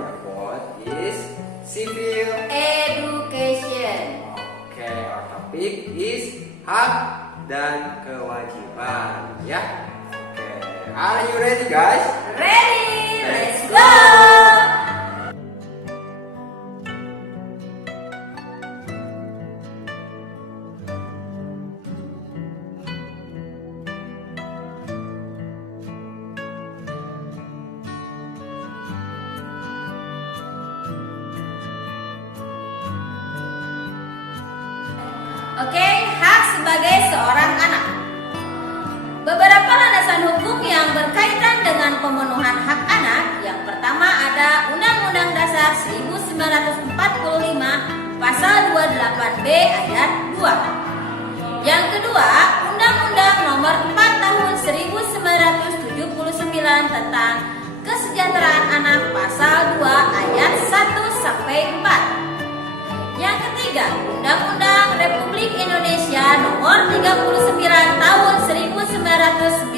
the word is civil education. Okay, our topic is hak dan kewajiban, ya. Okay, are you ready, guys? Ready? Let's go! Oke, hak sebagai seorang anak. Beberapa landasan hukum yang berkaitan dengan pemenuhan hak anak. Yang pertama ada Undang-Undang Dasar 1945 Pasal 28B ayat 2. Yang kedua, Undang-Undang Nomor 4 Tahun 1979 tentang Kesejahteraan Anak Pasal 2 ayat 1 sampai 4. Yang ketiga, Undang-Undang Republik Indonesia Nomor 39 Tahun 1999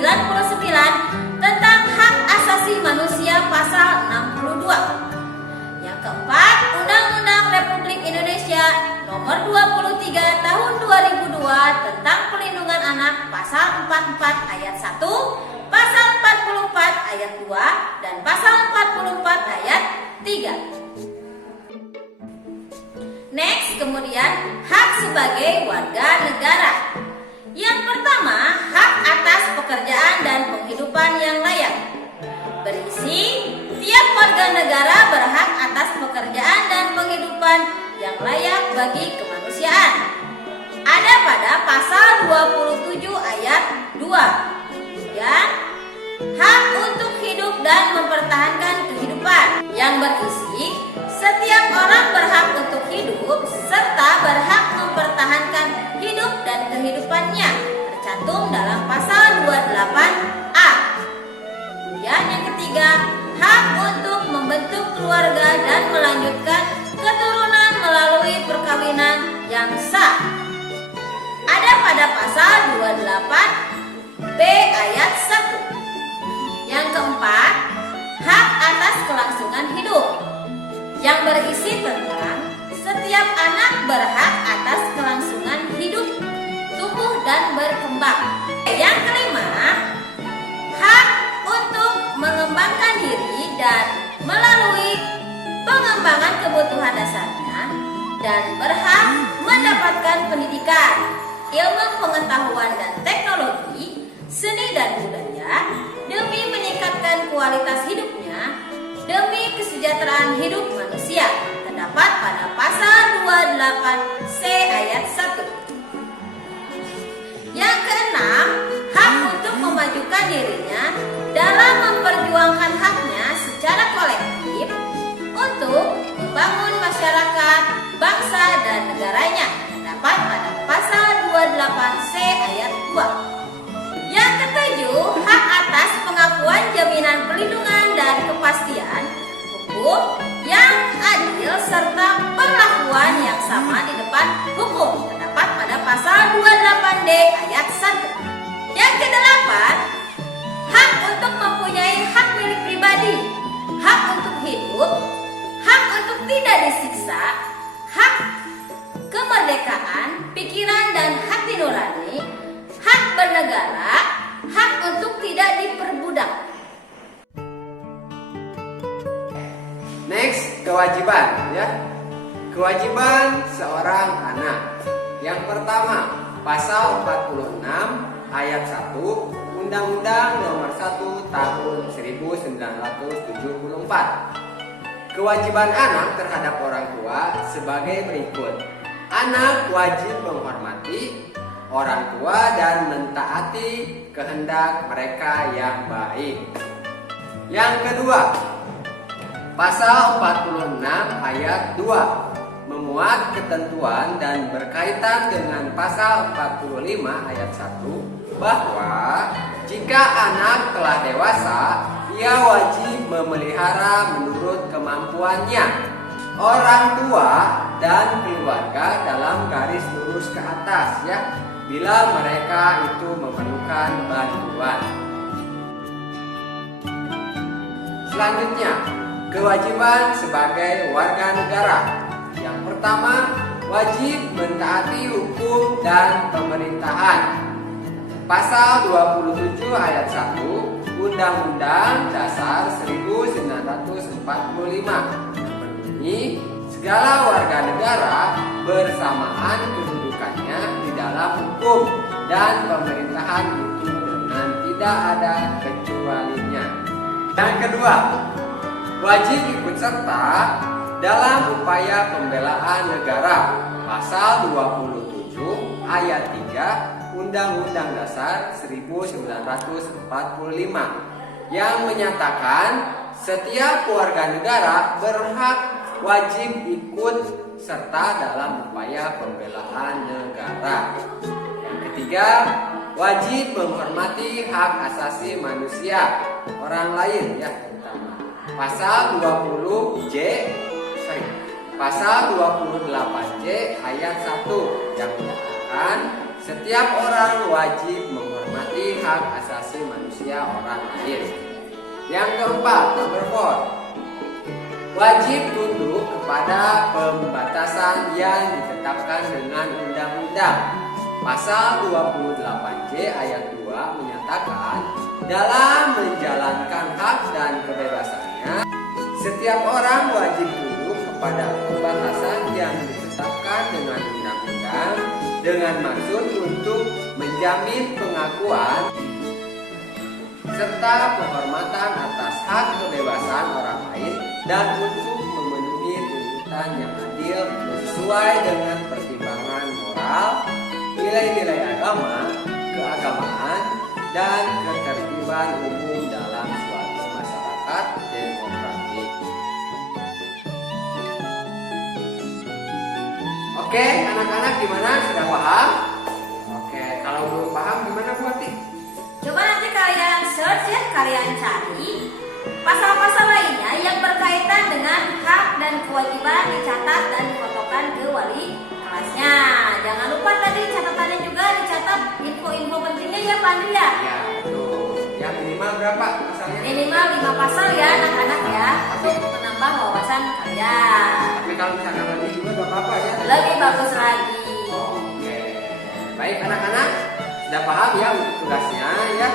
tentang Hak Asasi Manusia Pasal 62. Yang keempat, Undang-Undang Republik Indonesia Nomor 23 Tahun 2002 tentang Perlindungan Anak Pasal 44 ayat 1, Pasal 44 ayat 2 dan Pasal 44 ayat 3. Next, kemudian hak sebagai warga negara. Yang pertama, hak atas pekerjaan dan penghidupan yang layak. Berisi, tiap warga negara berhak atas pekerjaan dan penghidupan yang layak bagi kemanusiaan. Ada pada pasal 27 ayat 2. Kemudian, hak untuk hidup dan mempertahankan kehidupan yang berisi setiap orang berhak untuk hidup serta berhak mempertahankan hidup dan kehidupannya tercantum dalam pasal 28A. Kemudian yang ketiga, hak untuk membentuk keluarga dan melanjutkan keturunan melalui perkawinan yang sah. Ada pada pasal 28B ayat 1. Yang keempat, hak atas kelangsungan hidup yang berisi tentang setiap anak berhak atas kelangsungan hidup, tumbuh dan berkembang. Yang kelima, hak untuk mengembangkan diri dan melalui pengembangan kebutuhan dasarnya dan berhak mendapatkan pendidikan, ilmu pengetahuan dan teknologi, seni dan budaya demi meningkatkan kualitas hidupnya demi kesejahteraan hidup manusia terdapat pada pasal 28C ayat 1. Yang keenam, hak untuk memajukan dirinya dalam memperjuangkan haknya secara kolektif untuk membangun masyarakat, bangsa dan negaranya terdapat pada pasal 28C ayat 2. Yang ketujuh, hak atas pengakuan jaminan perlindungan dan kepastian hukum yang adil serta perlakuan yang sama di depan hukum terdapat pada pasal 28D ayat 1. Yang kedelapan, hak untuk mempunyai hak milik pribadi, hak untuk hidup, hak untuk tidak disiksa, hak kemerdekaan, pikiran dan hati nurani, hak bernegara, hak untuk tidak diperbudak. Next, kewajiban, ya. Kewajiban seorang anak. Yang pertama, pasal 46 ayat 1 Undang-Undang Nomor 1 Tahun 1974. Kewajiban anak terhadap orang tua sebagai berikut. Anak wajib menghormati orang tua dan mentaati kehendak mereka yang baik. Yang kedua, pasal 46 ayat 2 memuat ketentuan dan berkaitan dengan pasal 45 ayat 1 bahwa jika anak telah dewasa, ia wajib memelihara menurut kemampuannya orang tua dan keluarga dalam garis lurus ke atas, ya, bila mereka itu memerlukan bantuan. Selanjutnya, Kewajiban sebagai warga negara. Yang pertama, wajib mentaati hukum dan pemerintahan. Pasal 27 ayat 1 Undang-Undang Dasar 1945 berbunyi, segala warga negara bersamaan kedudukannya di dalam hukum dan pemerintahan itu dengan tidak ada kecualinya. Yang kedua, wajib ikut serta dalam upaya pembelaan negara. Pasal 27 ayat 3 Undang-Undang Dasar 1945 yang menyatakan setiap warga negara berhak wajib ikut serta dalam upaya pembelaan negara. Yang ketiga, wajib menghormati hak asasi manusia orang lain, ya, terutama. Pasal 28J ayat 1 yang menyatakan setiap orang wajib menghormati hak asasi manusia orang lain. Yang keempat, nomor 4, wajib tunduk kepada pembatasan yang ditetapkan dengan undang-undang. Pasal 28J ayat 2 menyatakan dalam menjalankan hak dan kebebasannya, setiap orang wajib tunduk kepada pembatasan yang ditetapkan dengan undang-undang dengan maksud untuk menjamin pengakuan serta penghormatan atas hak kebebasan orang lain dan untuk memenuhi tuntutan yang adil sesuai dengan pertimbangan moral, nilai-nilai agama, keagamaan, dan ketertiban umum dalam suatu masyarakat demokratik. Oke, anak-anak gimana? Sudah paham? Oke, kalau belum paham gimana Bu Ati? Coba nanti kalian search ya, kalian cari pasal-pasal lainnya yang berkaitan dengan hak dan kewajiban, dicatat dan difotokan ke wali kelasnya. Jangan lupa tadi catatannya juga dicatat info-info pentingnya ya Pak Andri ya. Ya, betul. Ya minimal berapa pasalnya? Minimal 5 pasal ya anak-anak ya, untuk menambah wawasan kalian. Tapi kalau misalkan lebih juga gak apa-apa ya. Lebih bagus lagi. Oke. Baik anak-anak, sudah paham ya untuk tugasnya ya.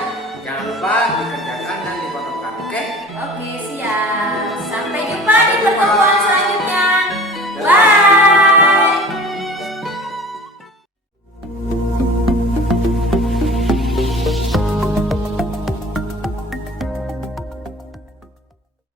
Jangan lupa dikerjakan dan difotokan, oke? Oke, siap. Sampai jumpa di pertemuan